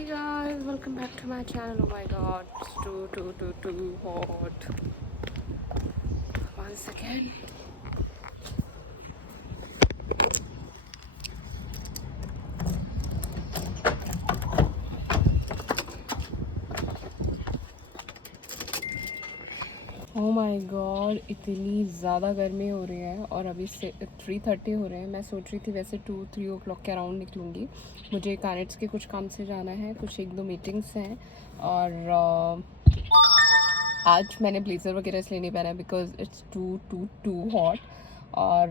Hey guys, welcome back to my channel. Oh my god, it's too hot. One second. Oh my god, इतनी ज़्यादा गर्मी हो रही है और अभी से 3:30 हो रहे हैं। मैं सोच रही थी वैसे 2-3 ओ क्लॉक के अराउंड निकलूँगी। मुझे कैनेट्स के कुछ काम से जाना है, कुछ 1-2 मीटिंग्स हैं और आज मैंने ब्लेज़र वगैरह इसलिए नहीं पहना है बिकॉज इट्स टू हॉट। और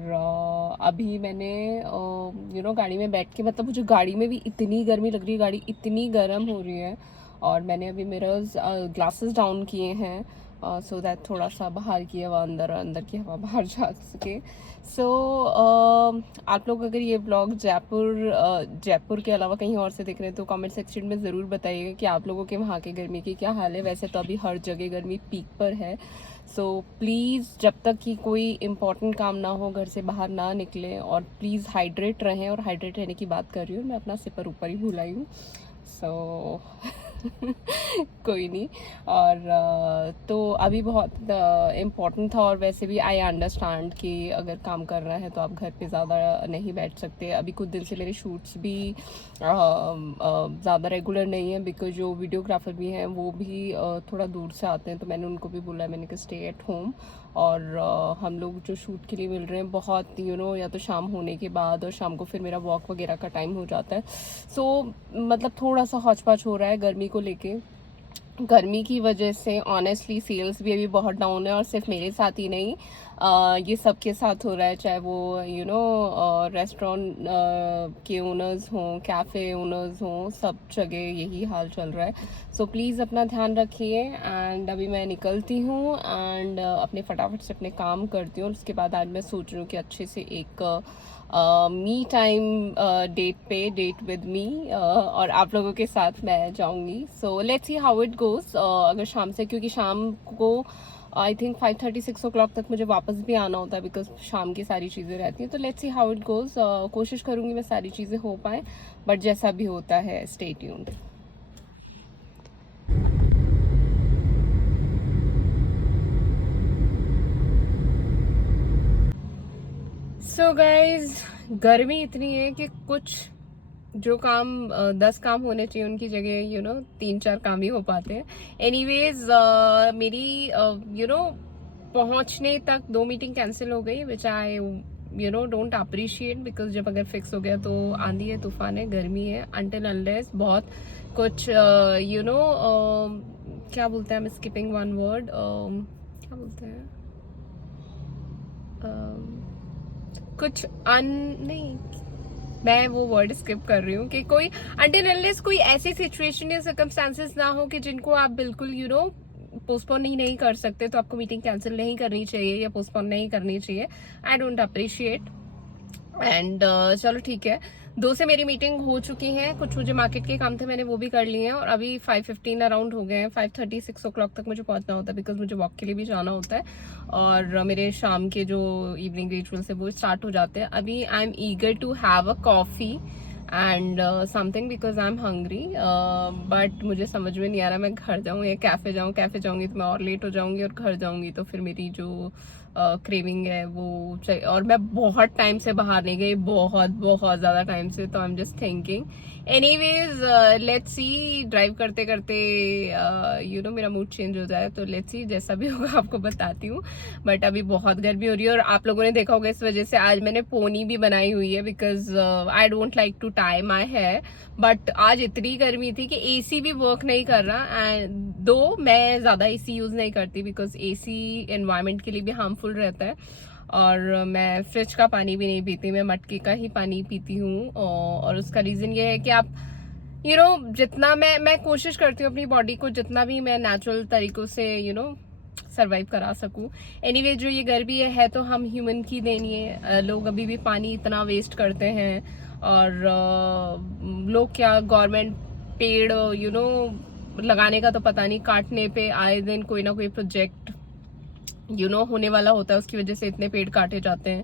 अभी मैंने गाड़ी में बैठ के, मतलब मुझे गाड़ी में भी इतनी गर्मी लग रही है, गाड़ी इतनी गर्म हो रही है। और मैंने अभी मिरर्स ग्लासेस डाउन किए हैं सो दैट थोड़ा सा बाहर की हवा अंदर और अंदर की हवा बाहर जा सके। सो आप लोग अगर ये ब्लॉग जयपुर के अलावा कहीं और से देख रहे हैं तो कमेंट सेक्शन में ज़रूर बताइएगा कि आप लोगों के वहाँ के गर्मी की क्या हाल है। वैसे तो अभी हर जगह गर्मी पीक पर है। सो प्लीज़ जब तक कि कोई इम्पॉर्टेंट काम ना हो घर से बाहर ना निकलें और प्लीज़ हाइड्रेट रहें। और हाइड्रेट रहने की बात कर रही हूँ, मैं अपना सिपर ऊपर ही भुलाई हूँ। सो कोई नहीं। और तो अभी बहुत इम्पोर्टेंट था और वैसे भी आई अंडरस्टैंड कि अगर काम करना है तो आप घर पे ज़्यादा नहीं बैठ सकते। अभी कुछ दिन से मेरे शूट्स भी ज़्यादा रेगुलर नहीं है बिकॉज जो वीडियोग्राफर भी हैं वो भी थोड़ा दूर से आते हैं। तो मैंने उनको भी बोला है, मैंने कहा स्टे एट होम। और हम लोग जो शूट के लिए मिल रहे हैं बहुत या तो शाम होने के बाद, और शाम को फिर मेरा वॉक वगैरह का टाइम हो जाता है। सो मतलब थोड़ा सा हौच-पौच हो रहा है गर्मी को लेके। गर्मी की वजह से ऑनेस्टली सेल्स भी अभी बहुत डाउन है और सिर्फ मेरे साथ ही नहीं, ये सबके साथ हो रहा है। चाहे वो रेस्टोरेंट के ओनर्स हों, कैफ़े ओनर्स हों, सब जगह यही हाल चल रहा है। सो प्लीज़ अपना ध्यान रखिए। एंड अभी मैं निकलती हूँ एंड अपने फटाफट से अपने काम करती हूँ। उसके बाद आज मैं सोच रही हूँ कि अच्छे से एक me time date with me और आप लोगों के साथ मैं जाऊंगी। So let's see how it goes. अगर शाम से, क्योंकि शाम को आई थिंक 5:30-6 ओ क्लॉक तक मुझे वापस भी आना होता है बिकॉज शाम की सारी चीज़ें रहती हैं। तो let's see how it goes. कोशिश करूँगी मैं सारी चीज़ें हो पाएँ, बट जैसा भी होता है स्टे ट्यून्ड। सो गाइज, गर्मी इतनी है कि कुछ जो काम 10 काम होने चाहिए उनकी जगह 3-4 काम ही हो पाते हैं। एनीवेज मेरी पहुंचने तक 2 मीटिंग कैंसिल हो गई विच आई डोंट अप्रिशिएट बिकॉज जब अगर फिक्स हो गया तो आंधी है, तूफान है, गर्मी है, अनटिल अनलेस बहुत कुछ क्या बोलते हैं, I am skipping one word, क्या बोलते हैं, कुछ नहीं, मैं वो वर्ड स्किप कर रही हूँ कि कोई अनटिल अनलेस कोई ऐसी सिचुएशन या सर्कमस्टांसेस ना हो कि जिनको आप बिल्कुल पोस्टपोन नहीं कर सकते, तो आपको मीटिंग कैंसिल नहीं करनी चाहिए या पोस्टपोन नहीं करनी चाहिए। I don't appreciate. एंड चलो ठीक है, 2 से मेरी मीटिंग हो चुकी हैं। कुछ मुझे मार्केट के काम थे, मैंने वो भी कर लिए हैं। और अभी 5:15 अराउंड हो गए हैं। 5:30-6 ओ क्लॉक तक मुझे पहुंचना होता है बिकॉज मुझे वॉक के लिए भी जाना होता है और मेरे शाम के जो इवनिंग रिचुअल्स है वो स्टार्ट हो जाते हैं। अभी I am eager to have a coffee and something because I am hungry, but मुझे समझ में नहीं आ रहा मैं घर जाऊँ या कैफे जाऊँ। कैफे जाऊँगी तो मैं और लेट हो जाऊँगी और घर जाऊँगी तो फिर मेरी जो क्रेविंग है वो चाहिए। और मैं बहुत टाइम से बाहर नहीं गई, बहुत बहुत ज़्यादा टाइम से। तो I am just thinking anyways let's see, drive करते करते मेरा मूड चेंज हो जाए तो लेट्स सी, जैसा भी होगा आपको बताती हूँ। बट अभी बहुत गर्मी हो रही है और आप लोगों ने देखा होगा इस वजह से आज मैंने पोनी भी बनाई हुई है because I don't like to tie my hair. But आज इतनी गर्मी थी कि एसी भी वर्क नहीं कर रहा। एंड दो मैं ज़्यादा एसी यूज़ नहीं करती बिकॉज एसी एनवायरनमेंट के लिए भी हार्मफुल रहता है। और मैं फ्रिज का पानी भी नहीं पीती, मैं मटके का ही पानी पीती हूँ। और उसका रीज़न ये है कि आप जितना मैं कोशिश करती हूँ अपनी बॉडी को जितना भी मैं नेचुरल तरीकों से सरवाइव करा सकूँ। एनीवे जो ये गर्मी है तो हम ह्यूमन की देनी है। लोग अभी भी पानी इतना वेस्ट करते हैं और लोग क्या, गवर्नमेंट पेड़ लगाने का तो पता नहीं, काटने पे आए दिन कोई ना कोई प्रोजेक्ट होने वाला होता है, उसकी वजह से इतने पेड़ काटे जाते हैं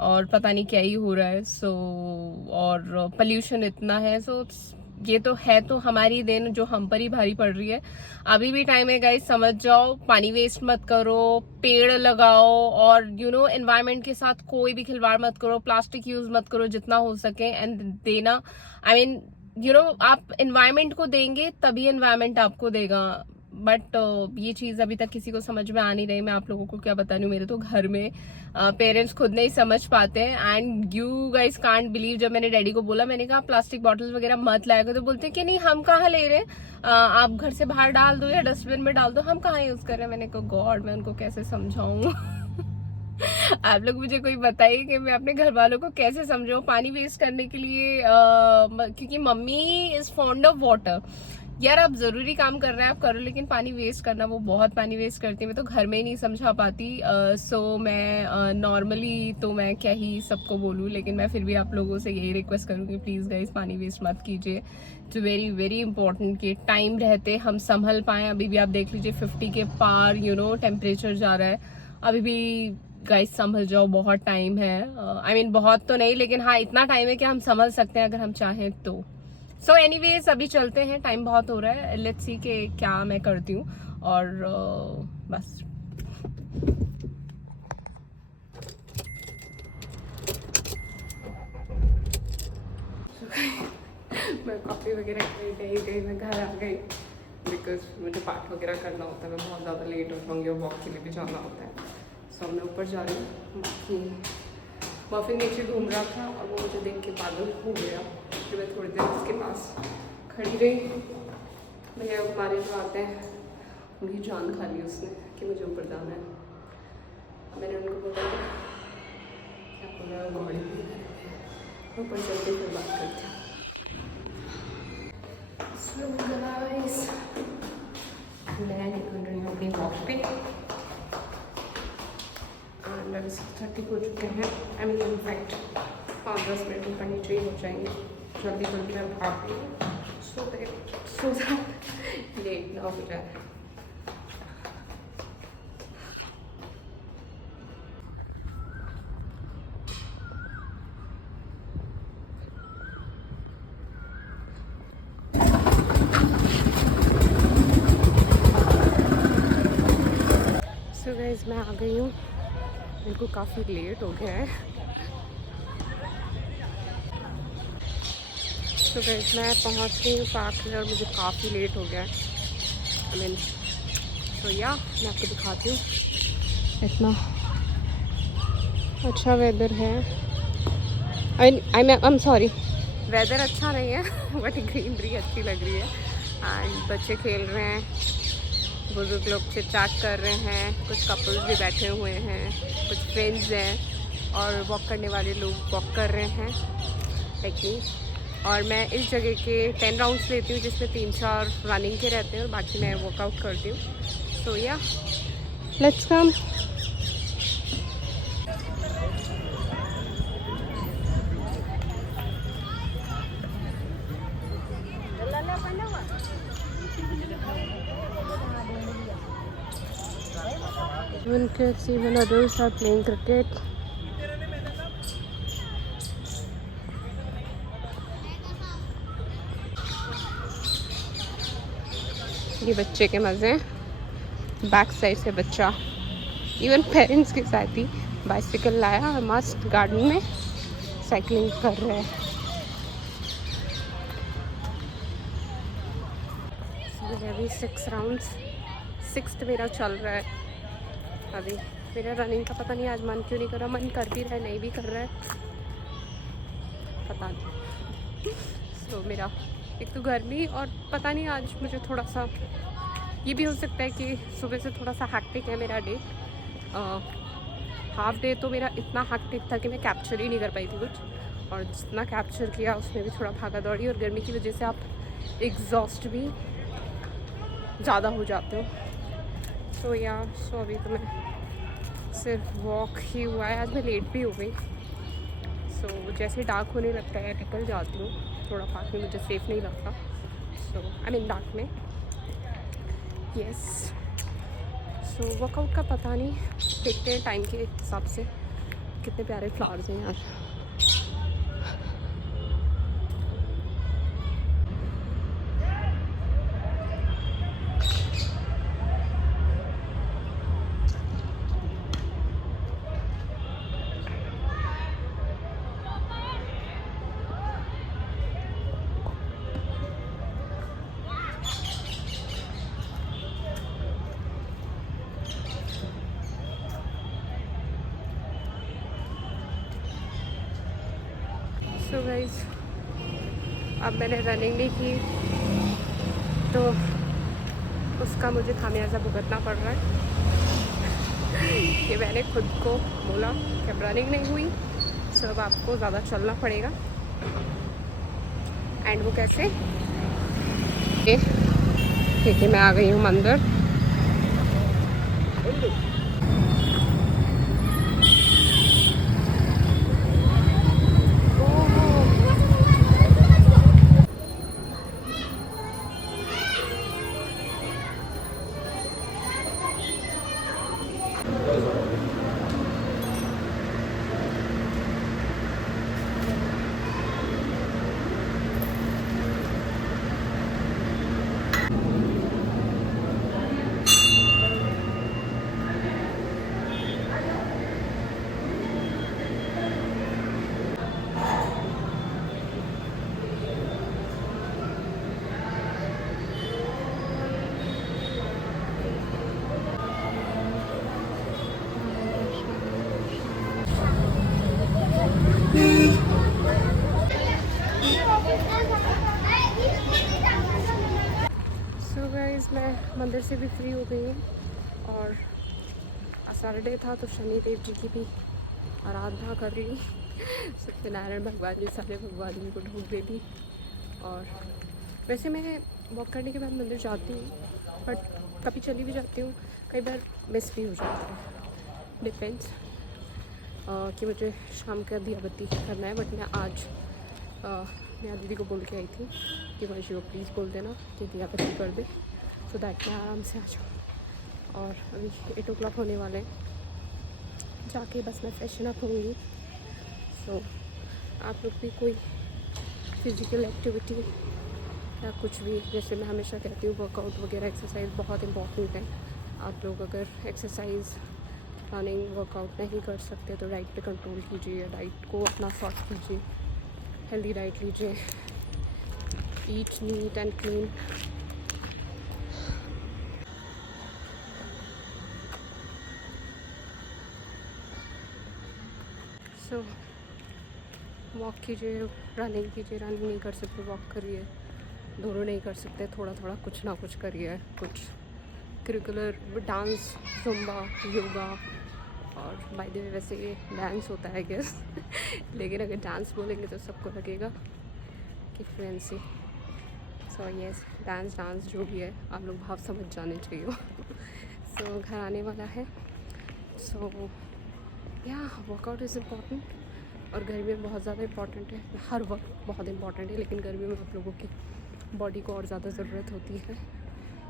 और पता नहीं क्या ही हो रहा है। सो और पोल्यूशन इतना है। सो ये तो है तो हमारी देन जो हम पर ही भारी पड़ रही है। अभी भी टाइम है गाइस, समझ जाओ, पानी वेस्ट मत करो, पेड़ लगाओ, और एनवायरनमेंट के साथ कोई भी खिलवाड़ मत करो, प्लास्टिक यूज मत करो जितना हो सके। एंड देना, आई मीन आप एनवायरनमेंट को देंगे तभी एनवायरनमेंट आपको देगा। बट ये चीज अभी तक किसी को समझ में आ नहीं रही। मैं आप लोगों को क्या बता रही हूँ, मेरे तो घर में पेरेंट्स खुद नहीं समझ पाते हैं। And you guys can't believe, जब मैंने डैडी को बोला, मैंने कहा प्लास्टिक बॉटल्स वगैरह मत लाएगा, तो बोलते हैं कि नहीं हम कहाँ ले रहे हैं, आप घर से बाहर डाल दो या डस्टबिन में डाल दो, हम कहाँ यूज कर रहे हैं। मैंने कहा गॉड, मैं उनको कैसे समझाऊं। आप लोग मुझे कोई बताइए कि मैं अपने घर वालों को कैसे समझाऊं पानी वेस्ट करने के लिए, क्योंकि mummy is fond of water. यार आप जरूरी काम कर रहे हैं, आप करो, लेकिन पानी वेस्ट करना, वो बहुत पानी वेस्ट करती है। मैं तो घर में ही नहीं समझा पाती। सो मैं नॉर्मली तो मैं क्या ही सबको बोलूँ, लेकिन मैं फिर भी आप लोगों से यही रिक्वेस्ट करूँगी, प्लीज़ गाइस पानी वेस्ट मत कीजिए। इट्स वेरी वेरी इंपॉर्टेंट कि टाइम रहते हम संभल पाएँ। अभी भी आप देख लीजिए 50 के पार टेम्परेचर जा रहा है। अभी भी गाइस संभल जाओ, बहुत टाइम है। आई मीन बहुत तो नहीं, लेकिन हाँ इतना टाइम है कि हम संभल सकते हैं अगर हम चाहें तो। सो एनीवेज अभी चलते हैं, टाइम बहुत हो रहा है, लेट्स सी कि क्या मैं करती हूँ। और बस मैं कॉफ़ी वगैरह गई, मैं घर आ गई, बिकॉज मुझे पाठ वगैरह करना होता है। मैं बहुत ज़्यादा लेट हो जाऊँगी और वॉक के लिए भी जाना होता है। सो मैं ऊपर जा रही हूँ। बाकी मफिन नीचे घूम रहा था और वो मुझे देख के पागल हो गया। फिर मैं थोड़ी देर उसके पास खड़ी रही। भैया हमारे जो आते हैं उनकी जान खा ली उसने कि मुझे ऊपर जाना है। मैंने उनको बोला क्या बोला, गाड़ी ऊपर चल के फिर बात करते हैं। So guys, मैं निकल रही हूँ अपनी वॉक पे। एंड 6:30 हो चुके हैं। आई मीन इनफैक्ट 5-10 मिनट ऊपर नीचे ही हो जाएंगे। जल्दी जल्दी मैं भाग रही हूँ सो दैट लेट ना हो जाए। सो गाइस मैं आ गई हूँ, मेरे को काफ़ी लेट हो गया है। तो गाइस मैं पहुँच गई हूँ पार्क में और मुझे काफ़ी लेट हो गया है। आई मीन तो या मैं आपको दिखाती हूँ, इतना अच्छा वेदर है। आई एम सॉरी, वेदर अच्छा नहीं है बट ग्रीनरी अच्छी लग रही है। एंड बच्चे खेल रहे हैं, बुजुर्ग लोग चिट चैट कर रहे हैं, कुछ कपल्स भी बैठे हुए हैं, कुछ फ्रेंड्स हैं, और वॉक करने वाले लोग वॉक कर रहे हैं लाइक। और मैं इस जगह के 10 राउंड्स लेती हूँ, जिसमें 3-4 रनिंग के रहते हैं और बाकी मैं वर्कआउट करती हूँ। सो या let's come. Even kids, even adults are playing cricket. ये बच्चे के मज़े हैं। बैक साइड से बच्चा इवन पेरेंट्स के साथ ही बाइसिकल लाया और मस्त गार्डन में साइकिलिंग कर रहे हैं। अभी 6 राउंड्स, 6th मेरा चल रहा है अभी। मेरा रनिंग का पता नहीं आज मन क्यों नहीं कर रहा, मन कर भी रहा है नहीं भी कर रहा है, पता नहीं। तो मेरा एक तो गर्मी और पता नहीं, आज मुझे थोड़ा सा ये भी हो सकता है कि सुबह से थोड़ा सा हैक्टिक है मेरा डे। हाफ डे तो मेरा इतना हैक्टिक था कि मैं कैप्चर ही नहीं कर पाई थी कुछ, और जितना कैप्चर किया उसमें भी थोड़ा भागा दौड़ी, और गर्मी की वजह से आप एग्जॉस्ट भी ज़्यादा हो जाते हो। सो अभी तो मैं सिर्फ वॉक ही हुआ है। आज मैं लेट भी हो गई। जैसे डार्क होने लगता है निकल जाती हूँ, थोड़ा पार्क में मुझे सेफ़ नहीं लगता। आई मीन डार्क में यस। वर्कआउट का पता नहीं, देखते हैं टाइम के हिसाब से। कितने प्यारे फ्लावर्स हैं यार। सो गाइस, अब मैंने रनिंग नहीं की तो उसका मुझे खामियाजा भुगतना पड़ रहा है कि मैंने खुद को बोला कि अब रनिंग नहीं हुई, सब आपको ज़्यादा चलना पड़ेगा। एंड वो कैसे, ठीक है, मैं आ गई हूँ मंदिर। सो गाइस, मैं मंदिर से भी फ्री हो गई हूँ और सैटरडे था तो शनि देव जी की भी आराधना कर ली। सत्यनारायण भगवान जी, सारे भगवान जी को ढूंढ दे दी। और वैसे मैं वॉक करने के बाद मंदिर जाती हूँ, बट कभी चली भी जाती हूँ, कई बार मिस भी हो जाता है, डिपेंड्स कि मुझे शाम का दिया बत्ती करना है। बट मैं आज मैं दीदी को बोल के आई थी कि वंशी को प्लीज़ बोल देना कि दिया बत्ती कर दे, सो दैट मैं आराम से आ जाऊँ। और अभी 8 o'clock होने वाले हैं, जाके बस मैं फ्रेशन अप होंगी। सो आप लोग भी कोई फिज़िकल एक्टिविटी या कुछ भी, जैसे मैं हमेशा कहती हूँ वर्कआउट वगैरह, एक्सरसाइज बहुत इंपॉर्टेंट है। आप लोग अगर एक्सरसाइज, रनिंग, वर्कआउट नहीं कर सकते तो डाइट पे कंट्रोल कीजिए, डाइट को अपना सॉर्ट कीजिए, हेल्दी डाइट लीजिए, eat neat and clean. So walk कीजिए, रनिंग कीजिए, रनिंग नहीं कर सकते वॉक करिए, दोनों नहीं कर सकते थोड़ा थोड़ा कुछ ना कुछ करिए, कुछ करिकुलर, डांस, जुम्बा, योगा। और बाय द वे वैसे ये डांस होता है गेस लेकिन अगर डांस बोलेंगे तो सबको लगेगा कि फ्लुएंसी। सो यस, डांस जो भी है आप लोग भाव समझ जाने चाहिए। सो घर आने वाला है, सो या वर्कआउट इज़ इम्पॉर्टेंट। और गर्मी में बहुत ज़्यादा इम्पॉर्टेंट है, हर वक्त बहुत इम्पॉर्टेंट है, लेकिन गर्मी में आप लोगों की बॉडी को और ज़्यादा ज़रूरत होती है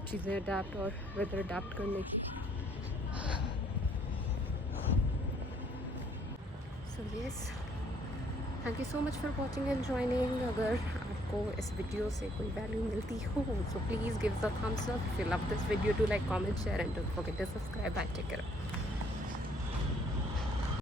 चीज़ें अडेप्ट और वेदर अडेप्ट करने की। So yes, thank you so much for watching and joining. अगर आपको इस वीडियो से कोई वैल्यू मिलती हो तो please give the thumbs up. If you love this video, do like, comment, share and don't forget to subscribe. Bye, take care.